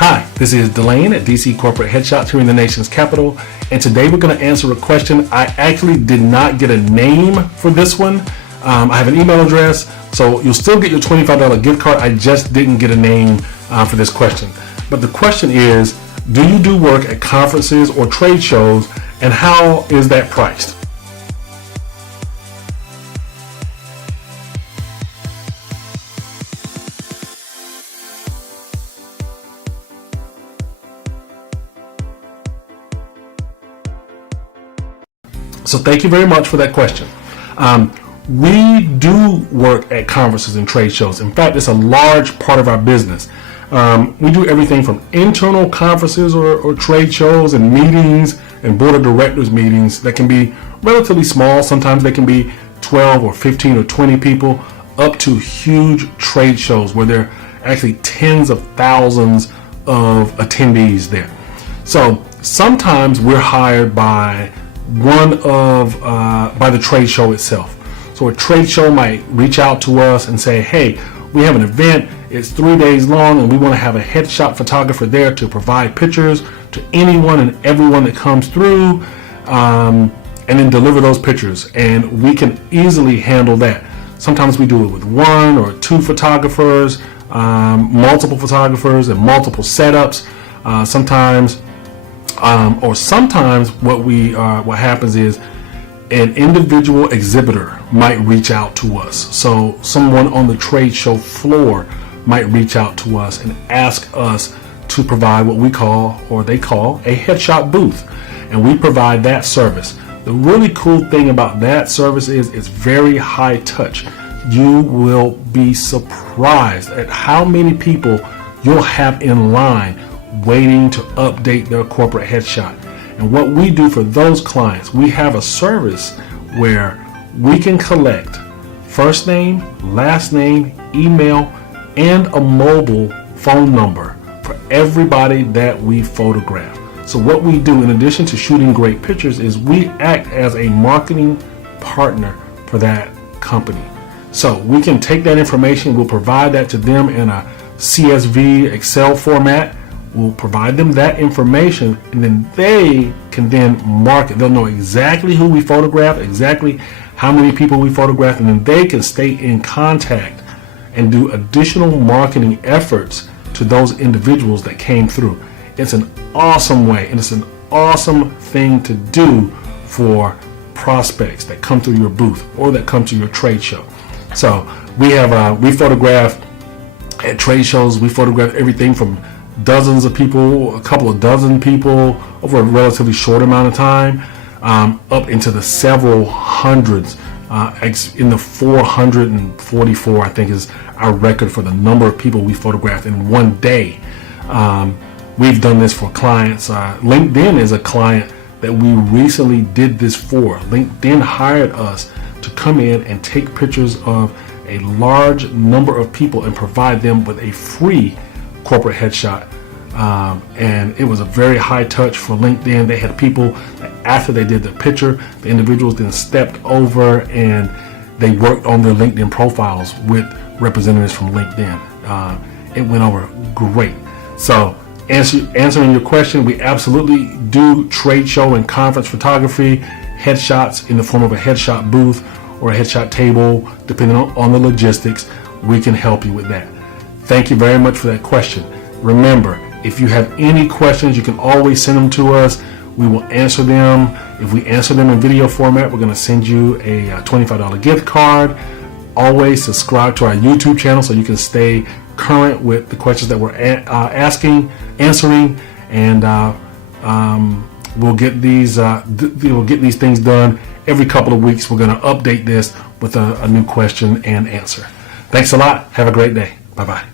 Hi, this is Delane at DC Corporate Headshots here in the nation's capital, and today we're going to answer a question. I actually did not get a name for this one. I have an email address, so you'll still get your $25 gift card. I just didn't get a name for this question. But the question is, do you do work at conferences or trade shows, and how is that priced? So thank you very much for that question. We do work at conferences and trade shows. In fact, it's a large part of our business. We do everything from internal conferences or trade shows and meetings and board of directors meetings that can be relatively small. Sometimes they can be 12 or 15 or 20 people, up to huge trade shows where there are actually tens of thousands of attendees there. So sometimes we're hired by by the trade show itself. So a trade show might reach out to us and say, hey, we have an event, it's 3 days long, and we want to have a headshot photographer there to provide pictures to anyone and everyone that comes through, and then deliver those pictures. And we can easily handle that. Sometimes we do it with one or two photographers, multiple photographers and multiple setups. Sometimes what happens is an individual exhibitor might reach out to us. So someone on the trade show floor might reach out to us and ask us to provide what we call, or they call, a headshot booth. And we provide that service. The really cool thing about that service is it's very high touch. You will be surprised at how many people you'll have in line waiting to update their corporate headshot. And what we do for those clients, we have a service where we can collect first name, last name, email, and a mobile phone number for everybody that we photograph. So what we do, in addition to shooting great pictures, is we act as a marketing partner for that company. So we can take that information, we'll provide that to them in a CSV Excel format. We'll provide them that information, and then they can then market. They'll know exactly who we photographed, exactly how many people we photographed, and then they can stay in contact and do additional marketing efforts to those individuals that came through. It's an awesome way, and it's an awesome thing to do for prospects that come through your booth or that come to your trade show. So we photograph at trade shows. We photograph everything from dozens of people, a couple of dozen people over a relatively short amount of time, up into the several hundreds, in the 444, I think, is our record for the number of people we photographed in one day. We've done this for clients. LinkedIn is a client that we recently did this for. LinkedIn hired us to come in and take pictures of a large number of people and provide them with a free corporate headshot, and it was a very high touch for LinkedIn. They had people that after they did the picture, the individuals then stepped over and they worked on their LinkedIn profiles with representatives from LinkedIn. It went over great. So answering your question, we absolutely do trade show and conference photography, headshots in the form of a headshot booth or a headshot table, depending on the logistics. We can help you with that. Thank you very much for that question. Remember, if you have any questions, you can always send them to us. We will answer them. If we answer them in video format, we're going to send you a $25 gift card. Always subscribe to our YouTube channel so you can stay current with the questions that we're answering, and we'll get these things done every couple of weeks. We're going to update this with a new question and answer. Thanks a lot. Have a great day. Bye-bye.